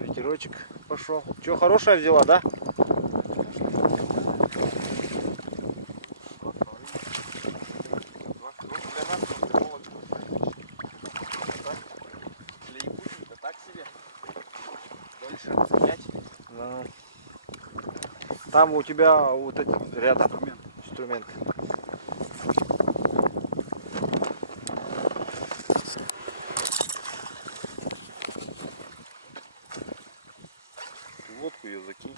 ветерочек пошел. Че, хорошая взяла, да? Там у тебя вот эти рядом инструменты. Лодку ее закинь.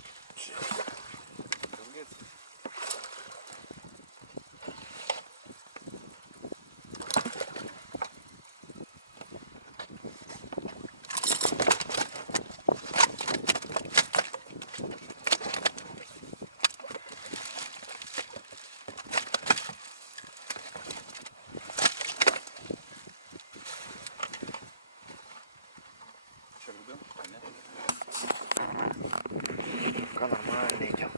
Пока нормально идем.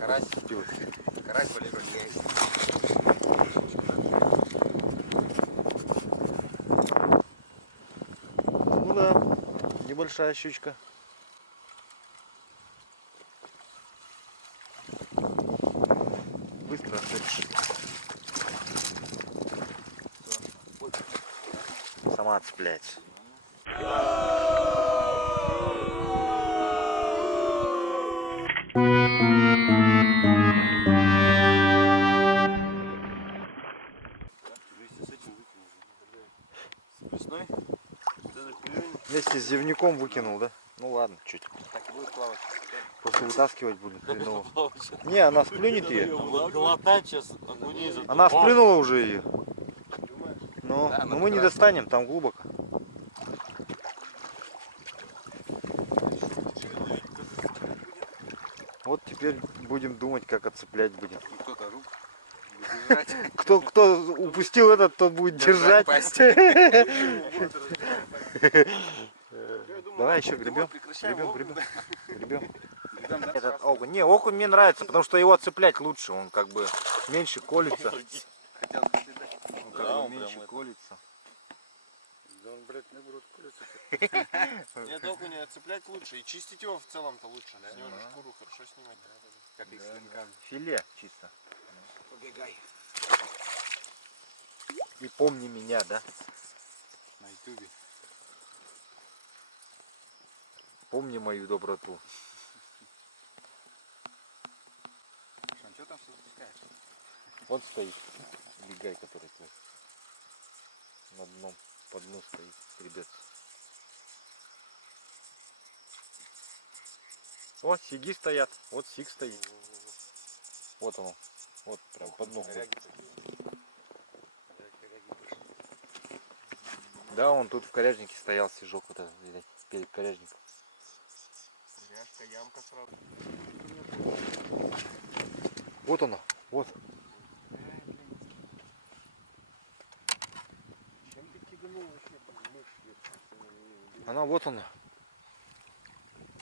Карась. Карась полезла не есть. Ну да, небольшая щучка. Быстро отцепишь. Сама отцепляется. Вместе с зевняком выкинул, да? Ну ладно, чуть. Так и будет плавать. Просто вытаскивать будем хреново. Не, она сплюнет ее. Глотать сейчас, окунись. Она сплюнула уже ее. Но мы не достанем, там глубоко. Вот теперь будем думать, как отцеплять будем. Кто-то рук. Кто упустил этот, тот будет держать. Давай еще гребем. Гребем. Этот окунь. Не, окунь мне нравится, потому что его отцеплять лучше. Он как бы меньше колется. Он как бы меньше колется. Да он, блядь, наоборот, колется. Нет, окуня отцеплять лучше. И чистить его в целом-то лучше. С него шкуру хорошо снимать. Как их свинками. Филе чисто. Побегай. И помни меня, да? На ютубе. Помни мою доброту. Что там все запускаешь? Вот стоит бегай, который твой. На дном, по дну стоит, ребят. Вот сиги стоят, вот сиг стоит. Вот он, вот прям по дну. Да, он тут в коряжнике стоял, сижок вот этот, видать, перед коряжником. Ряжка, ямка сразу. Вот она, вот. Чем ты киданул вообще? Она, вот она.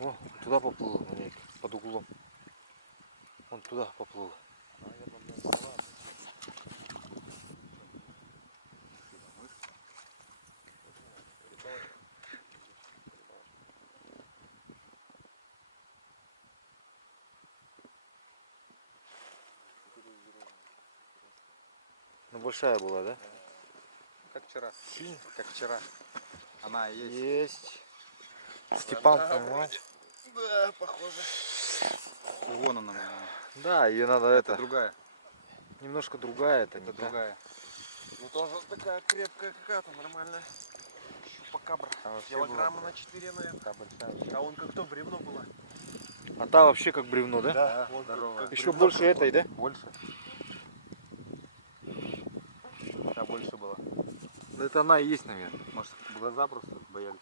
О, туда поплыла, под углом. Вон туда поплыла. Ну большая была, да? Как вчера. Как вчера. Она есть. Есть. Степан поймал. Да, похоже. Вон она. Да, ее надо Это другая. Немножко другая, это не другая. Ну тоже такая крепкая какая-то, нормальная. Чупакабра. Килограмма на 4, наверное. А он как то бревно было. А та вообще как бревно, да? Да, как еще больше этой, да? Больше. Та больше была. Да это она и есть, наверное. Может, глаза просто боялись.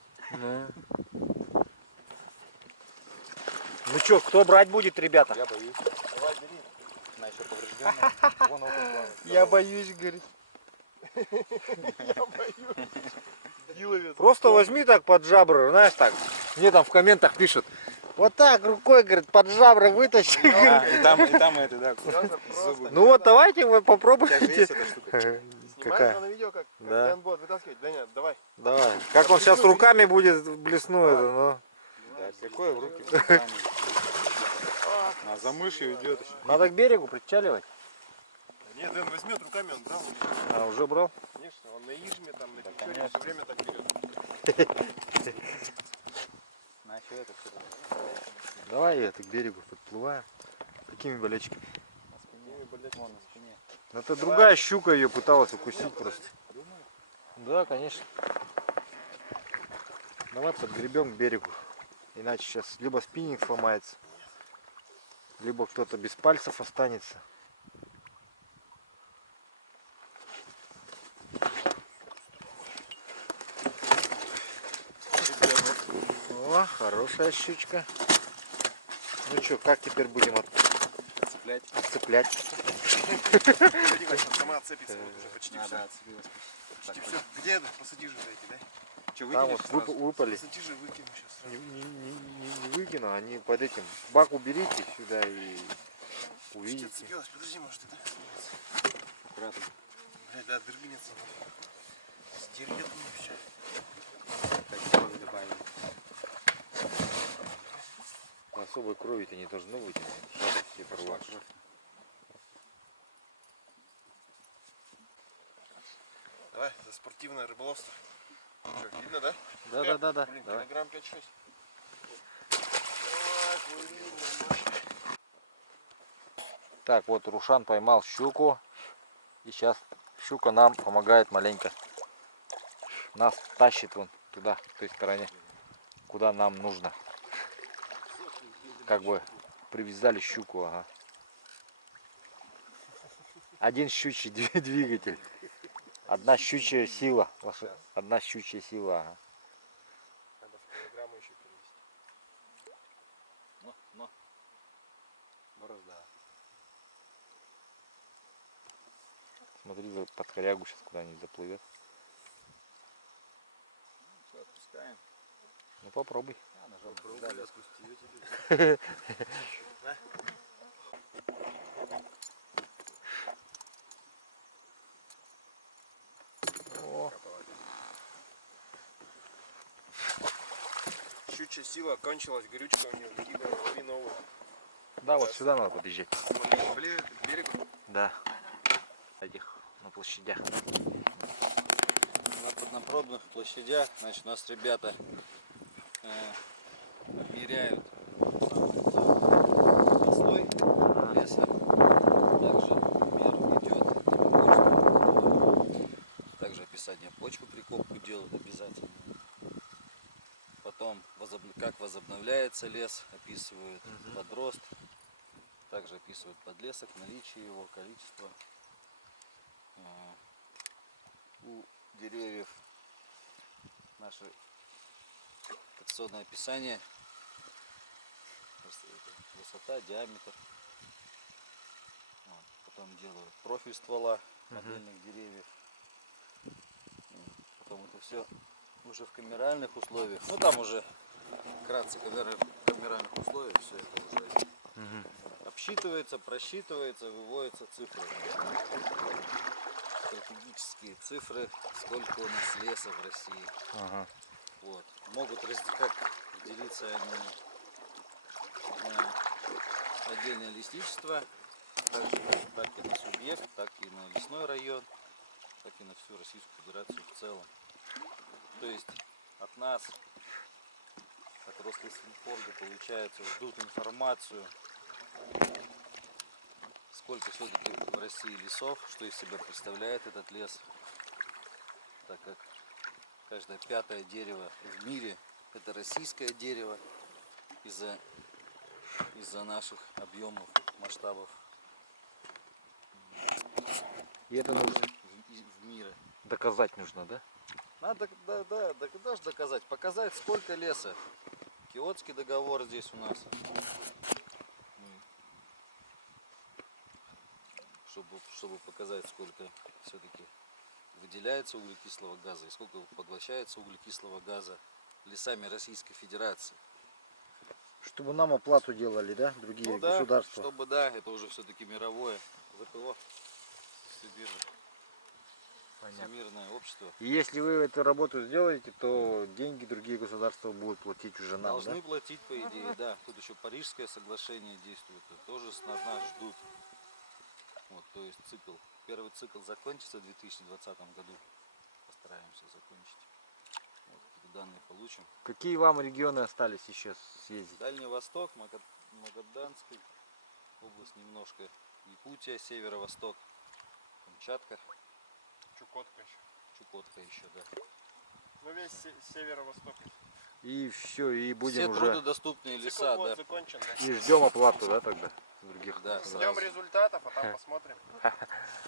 Ну что, кто брать будет, ребята? Я боюсь. Давай, бери. Она еще поврежденная. Вон около плавает. Я боюсь, говорит. Я боюсь. Просто возьми так под жабры, знаешь, так. Мне там в комментах пишут. Вот так рукой, говорит, под жабры вытащи. И там это, да. Ну вот давайте вы попробуйте. Какая? на видео, как Да. он будет вытаскивать? Да нет, давай. Давай. Как он сейчас руками будет блесну это, ну. Да, какой в руки? А за мышью идет еще. Надо к берегу причаливать. Нет, Дэн возьмет руками, он брал. А, уже брал? Конечно, он на ижме, там, на печоре все время так берет. Давай это к берегу подплываем. Какими болячками? Вон на спине. Это другая щука ее пыталась укусить просто. Да, конечно. Давай подгребем к берегу. Иначе сейчас либо спиннинг сломается, либо кто-то без пальцев останется. О, хорошая щучка. Ну что, как теперь будем отцеплять? Сама отцепится, вот уже почти все. Почти все. Где это? Посади же эти, да? Че, Там вот выпали. Посади же, выкину сейчас сразу. Не выкину, они под этим. Бак уберите сюда и увидите. Отцепилась, подожди, может это снимется. Аккуратно. Блядь, да, дырбинец. Стерпит мне все. Так, крови добавили. Особой крови-то не должно быть. Надо все порвать. Давай, за спортивное рыболовство. Что, видно, да? Да. Блин, Давай. килограмм 5-6. Так, вот Рушан поймал щуку. И сейчас щука нам помогает маленько. Нас тащит вон туда, к той стороне, куда нам нужно. Как бы привязали щуку, ага. Один щучий двигатель. Одна щучья сила. Одна щучья сила, ага. Надо в килограммы еще перевести. Но. Борозда. Смотри, под корягу сейчас куда-нибудь заплывет. Все, отпускаем. Ну попробуй. Ножом Пробовали, отпусти ее тебе. О, Щучья сила кончилась, горючка у нее. Выкидывай, лови новую. да, вот сюда надо подъезжать. Ближе к берегу. Да. Этих на площадях. На пробных площадях, значит, у нас ребята обмеряют слой леса. Также мер идет почва. Также описание почвы, прикопку делают обязательно. Потом как возобновляется лес, описывают подрост. Также описывают подлесок, наличие его, количество. У деревьев наше коррекционное описание, высота, диаметр. Вот. Потом делают профиль ствола модельных деревьев. Потом это все уже в камеральных условиях. Ну там уже вкратце камеральных условиях все это уже обсчитывается, просчитывается, выводятся цифры. Стратегические цифры, сколько у нас леса в России. Ага. Вот. Могут как делиться они на отдельное лесничество, так и на субъект, так и на лесной район, так и на всю Российскую Федерацию в целом. То есть от нас, от Рослесинформа, получается, ждут информацию, сколько все-таки в России лесов, что из себя представляет этот лес, так как каждое пятое дерево в мире это российское дерево из-за наших объемов, масштабов И это нужно в мире. доказать нужно, да? Надо, да, даже доказать, показать сколько леса. Киотский договор здесь у нас. Чтобы показать, сколько все-таки выделяется углекислого газа и сколько поглощается углекислого газа лесами Российской Федерации. Чтобы нам оплату делали, да, другие Ну да, государства. чтобы да, это уже все-таки мировое ВТО всемирное. Понятно. всемирное общество. И если вы эту работу сделаете, то деньги другие государства будут платить уже нам, Должны да? платить, по идее, да. Тут еще Парижское соглашение действует, и тоже с нас ждут. Вот, то есть первый цикл закончится в 2020 году. Постараемся закончить. Вот, эти данные получим. Какие вам регионы остались еще съездить? Дальний Восток, Магаданская область немножко, Якутия, Северо-Восток, Камчатка, Чукотка еще. Чукотка еще, да. Ну весь северо-восток. И все, и будем Все уже... трудодоступные Цикл леса, год да. закончен. Да. И ждем оплату, да, тогда? Других. Да, Ждем результатов, а там посмотрим.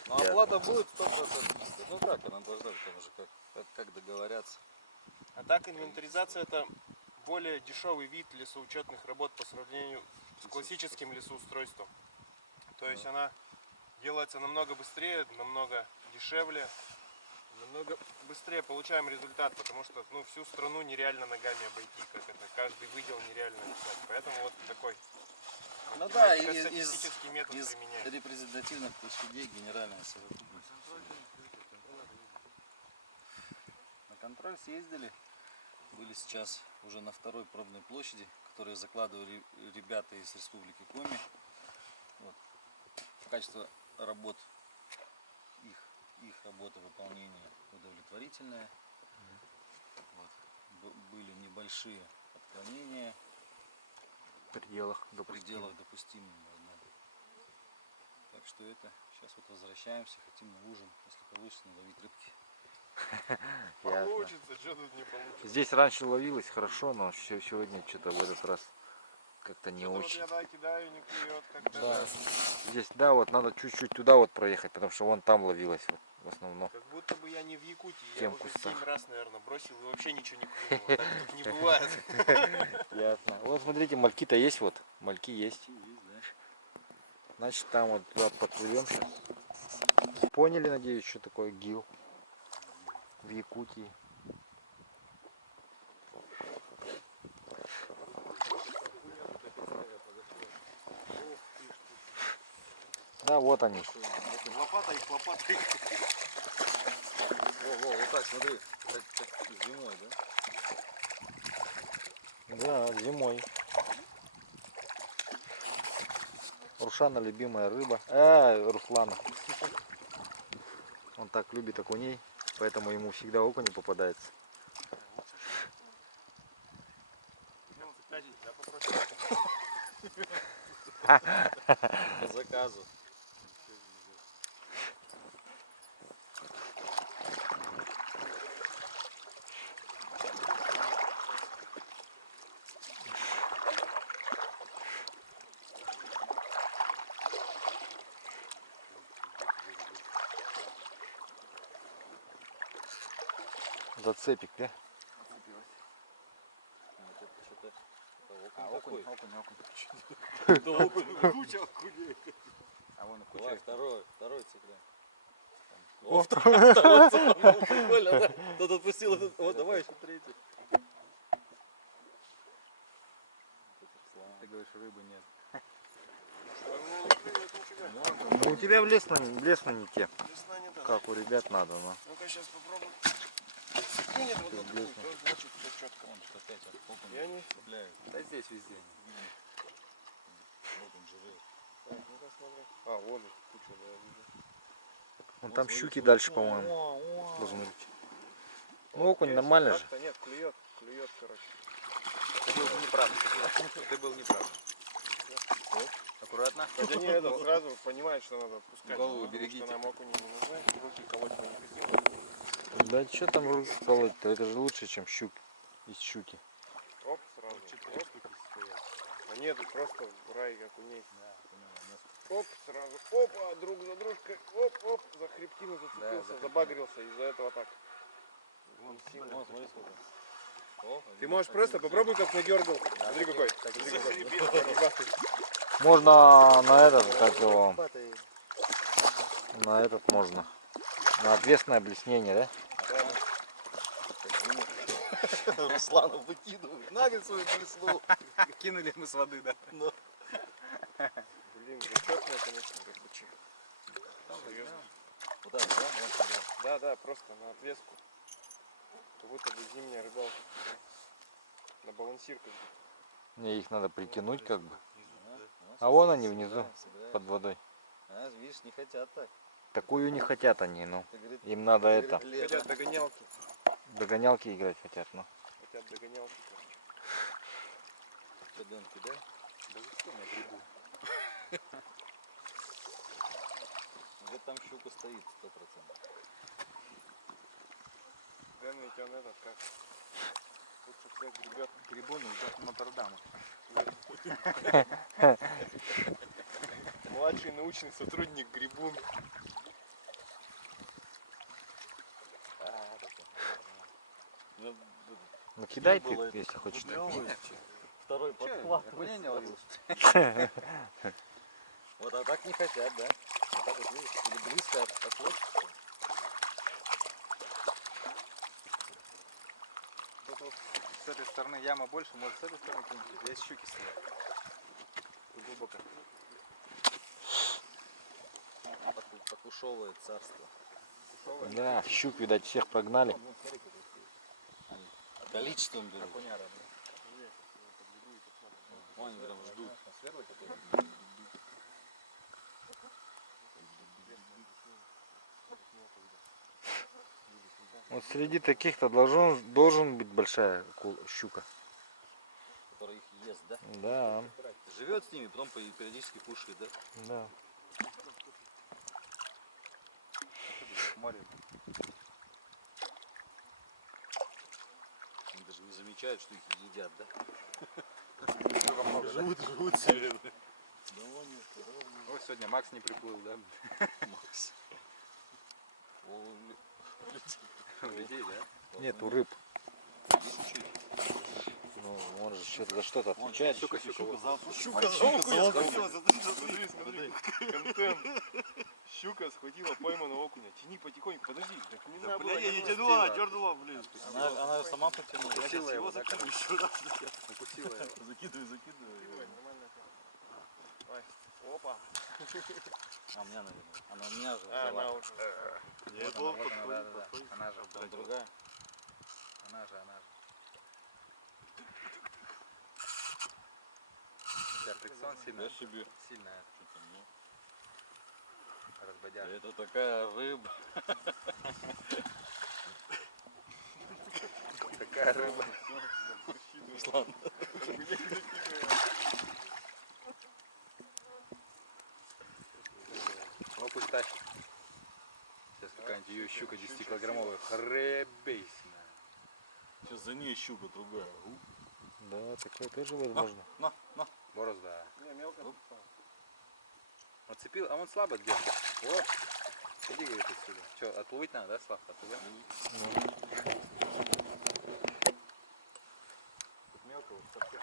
Ну оплата будет 100%. Ну как она должна быть, там уже как договорятся. А так инвентаризация это более дешевый вид лесоучетных работ по сравнению с классическим лесоустройством. То есть она делается намного быстрее, намного дешевле, намного быстрее получаем результат, потому что ну, всю страну нереально ногами обойти, как это, каждый выдел нереально писать. Поэтому вот такой Ну да, статистический метод из применяем. репрезентативных площадей генеральная совокупность. На контроль съездили. Были сейчас уже на второй пробной площади, которые закладывали ребята из Республики Коми. Вот. Качество работ, их работа выполнения удовлетворительное. Вот. Были небольшие отклонения В пределах в допустимых. пределах допустимых. Так что это, сейчас вот возвращаемся, хотим на ужин, если получится, наловить рыбки. Получится, что тут не получится. Здесь раньше ловилось хорошо, но сегодня что-то в этот раз как-то не Что-то очень. вот я кидаю, не клюет, как-то. Да. Здесь, да, вот надо чуть-чуть туда вот проехать, потому что вон там ловилось вот, в основном. Как будто бы я не в Якутии, я Тем уже кустах. 7 раз, наверное, бросил и вообще ничего не клюнуло. Так тут не бывает. Ясно. Вот смотрите, мальки-то есть вот, мальки есть. Значит, там вот туда подплывем сейчас. Поняли, надеюсь, что такое гил в Якутии. Да, вот они. Лопата их, лопата их. Во, вот так, смотри, как зимой, да? Да, зимой. Рушана любимая рыба. Руслана. Он так любит окуней, поэтому ему всегда окунь не попадается. По заказу. Зацепик, да? Окунь. Куча окуней. А вон Давай, второй цепляй. О, Второй цепанул, прикольно, да? Тот отпустил этот. Вот, давай еще третий. Ты говоришь, рыбы нет. Ну, У тебя в лес не те, весна не та. как у ребят надо, но. Ну-ка сейчас попробуем. Нет, вот тут, блесну. то значит все четко. Он опять окунь Я не... цепляет. Да здесь везде. Вот он жирает. Так, ну-ка смотрим. А, вон их куча, да, я вижу. Вон там щуки дальше, по-моему, должны быть. Ну, окунь нормально же. Так-то нет, клюет, короче. Ты был неправ. Ты был неправ. Аккуратно. Хотя не это, сразу понимает, что надо отпускать. Голову потому берегите. что нам окуни не нужны, руки колоть мы не хотим. Да что там руки колоть-то? Это же лучше, чем из щуки. Оп, сразу. А нет, просто рай окуней. Оп, сразу, опа, друг за дружкой, оп, за хребтину зацепился, Да, забагрился, из-за этого так. Вон, смотри, сколько. О, Ты можешь просто попробуй, как надергал. Смотри какой. Смотри какой. Можно на этот, как его, на этот можно. На отвесное блеснение, да? Руслана выкидывают. Нагель свою блеснул. Кинули мы с воды, да? Блин, зачетная, конечно, рыбачи. Серьезно. Вот так, да? Да, Да, просто на отвеску. Как будто бы зимняя рыбалка. На балансирках. Не, их надо притянуть как бы. Ну, А вон они внизу, собираем. под водой. А, видишь, не хотят так. Такую не хотят они, ну. Ты, говорит, Им надо говорит, это, лето. Хотят догонялки. догонялки играть хотят, ну. Хотят догонялки. Что, Дэн, кидай? Да за что я грибу? Где там щука стоит, 100%. Дэн ведь он этот как? Лучше всех гребет. Грибон из Нотр-Дама. Младший научный сотрудник Грибун. Ну, Ну кидай ты, было это если хочешь. второй подхват. Я не ловил. Вот, а так не хотят, да? Вот так вот, видишь, или близко от лодки. Тут вот с этой стороны яма больше, может с этой стороны кинуть. Здесь щуки стоят. Тут глубоко. Покушевое царство. Да, щук, видать, всех прогнали. Количеством берут. Вон они прям ждут. Вот среди таких-то должен быть большая щука. Который их ест, да? Да, Живет с ними, потом периодически кушает, да? да. Море. Они даже не замечают, что их едят, да? Живут себе. Ой, сегодня Макс не приплыл, да? Макс. У людей, да? Нету рыб. Ну, он же что-то за что-то отвечает. Щука, Щука смотри, смотри. Контент. Щука схватила пойманного окуня. Тяни потихоньку, подожди. Так не надо было. я не тянула, а дернула, блин. Она сама потянула. Укусила его, да, закину еще раз. Укусила его. Закидывай. Нормально. Давай. Опа. А у меня, наверное. Она у меня же А, взяла. она уже. Нет, Вот вот она, подходит. да. Она же, Там другая. Она же. Да, фрикцион сильно. себе. Сильная. Что-то мне. Разбодяжа. Это такая рыба. Такая рыба. Руслан. Ну пусть тащит. Сейчас какая-нибудь ее щука 10-килограммовая. Хребейсная. Сейчас за ней щука другая. Да, такое тоже возможно. На. Борозда. Не, мелко. Отцепил, а он слабо держит. Вот. Иди, говорит, отсюда. Что, отловить надо, да, Слав? Оттуда? Тут мелко вот совсем.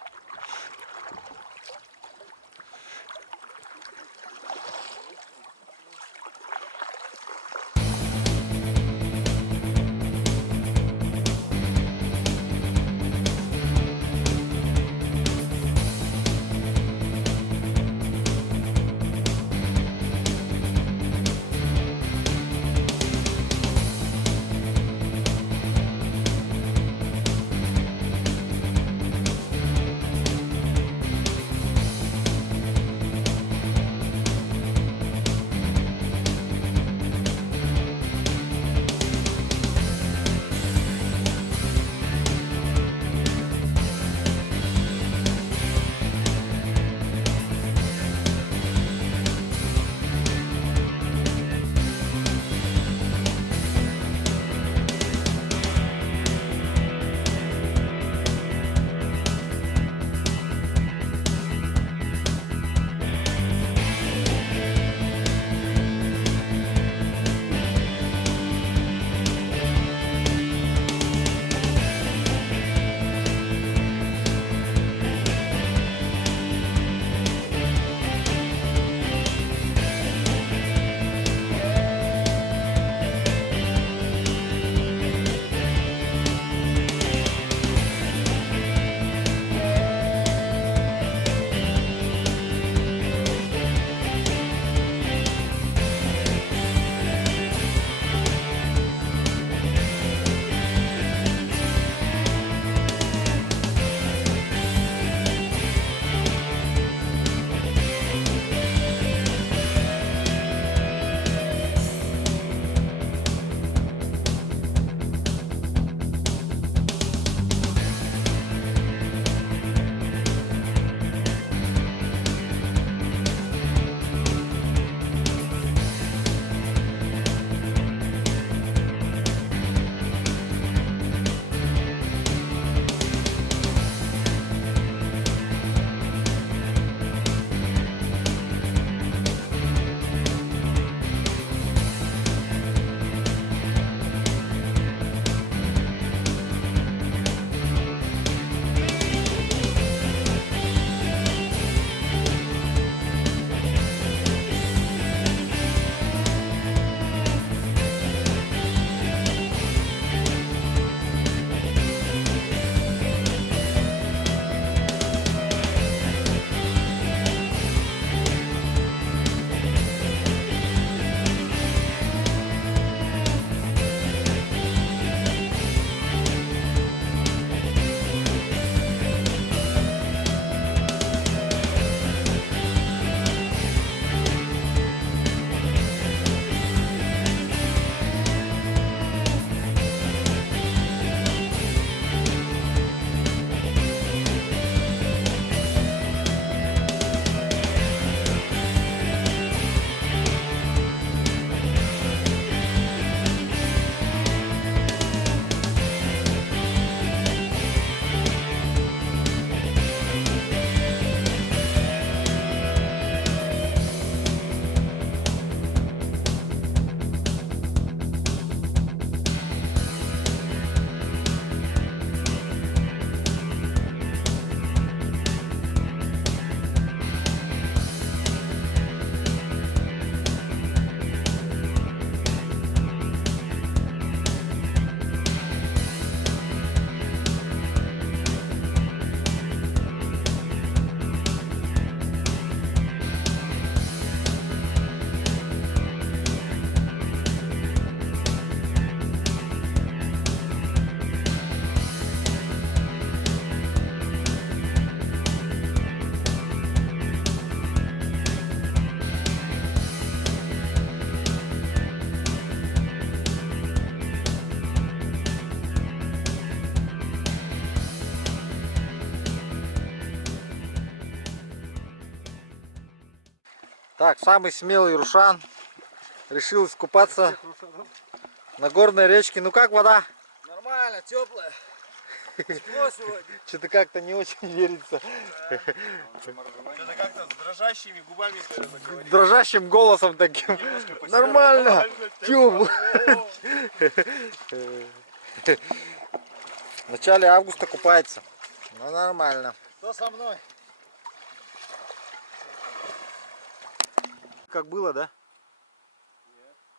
Так, самый смелый Рушан решил искупаться на горной речке. Ну как вода? Нормально, теплая. Тепло сегодня. Что-то как-то не очень верится. Это как-то с дрожащими губами ты это говоришь. Дрожащим голосом таким. Немножко посерпал. Нормально. Тёпло. В начале августа купается. Ну нормально. Кто со мной? Как было, да?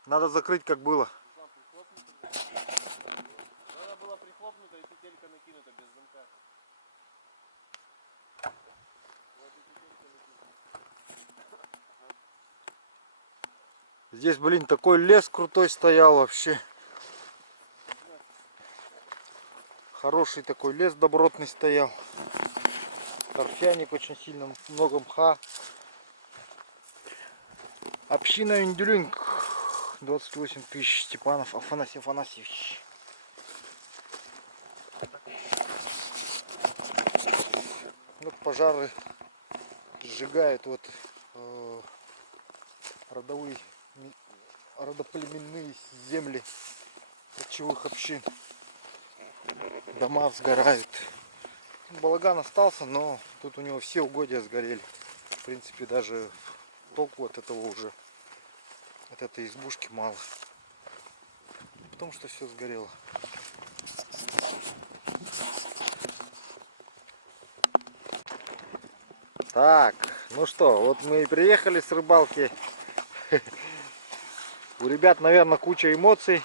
Надо закрыть, как было. Она была прихлопнута и петелька накинута без замка. Здесь, блин, такой лес крутой стоял вообще. Хороший такой лес добротный стоял. Торфяник очень сильно, много мха. Община Индюлинг. 28 тысяч. Степанов Афанасий Афанасьевич. Вот пожары сжигают вот родоплеменные земли кочевых общин. Дома сгорают. Балаган остался, но тут у него все угодья сгорели. В принципе, даже толку от этого уже, от этой избушки мало. Потому что все сгорело. Так, ну что, вот мы и приехали с рыбалки. У ребят, наверное, куча эмоций.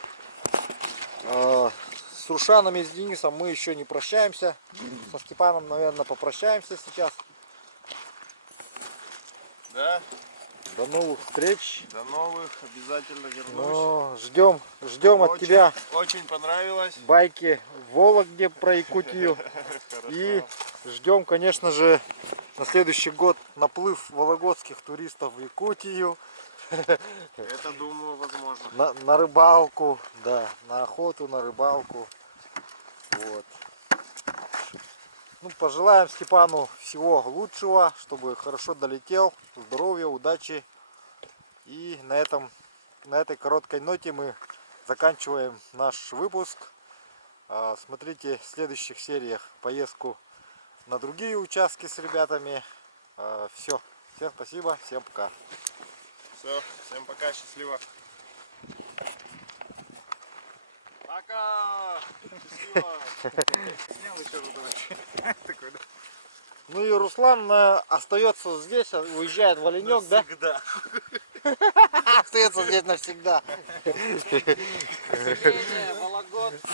С Рушаном и с Денисом мы еще не прощаемся. Со Степаном, наверное, попрощаемся сейчас. Да, До новых встреч. до новых, обязательно вернусь. Но ждем от тебя Очень понравилось. байки в Вологде про Якутию. И ждем, конечно же, на следующий год наплыв вологодских туристов в Якутию. Это, думаю, возможно. На рыбалку, да, на охоту, на рыбалку. Вот. Ну, пожелаем Степану всего лучшего, чтобы хорошо долетел, здоровья, удачи. И на этой короткой ноте мы заканчиваем наш выпуск. Смотрите в следующих сериях поездку на другие участки с ребятами. Все. Всем спасибо, всем пока. Все, всем пока, счастливо. Пока! Счастливо! Снял еще раз. Такой, да? Ну и Руслан остается здесь, уезжает в Оленек, да? Всегда. Остается здесь навсегда. Вологодск.